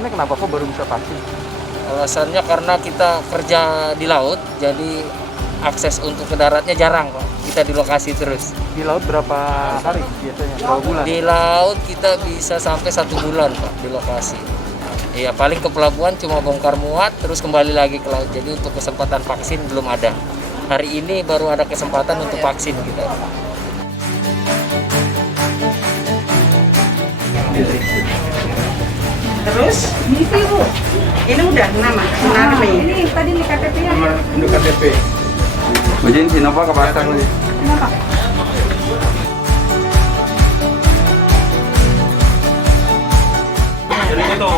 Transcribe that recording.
alasannya kenapa kok baru bisa vaksin? Alasannya karena kita kerja di laut, jadi akses untuk ke daratnya jarang Pak. Kita di lokasi terus. Di laut berapa hari biasanya? Berapa bulan? Di laut kita bisa sampai 1 bulan Pak di lokasi. Iya, paling ke pelabuhan cuma bongkar muat terus kembali lagi ke laut. Jadi untuk kesempatan vaksin belum ada. Hari ini baru ada kesempatan untuk vaksin kita. Terus ini udah nama Ini tadi di KTP-nya. Untuk KTP. Bujin Sinovac ke pasar nih. Kenapa? Jadi itu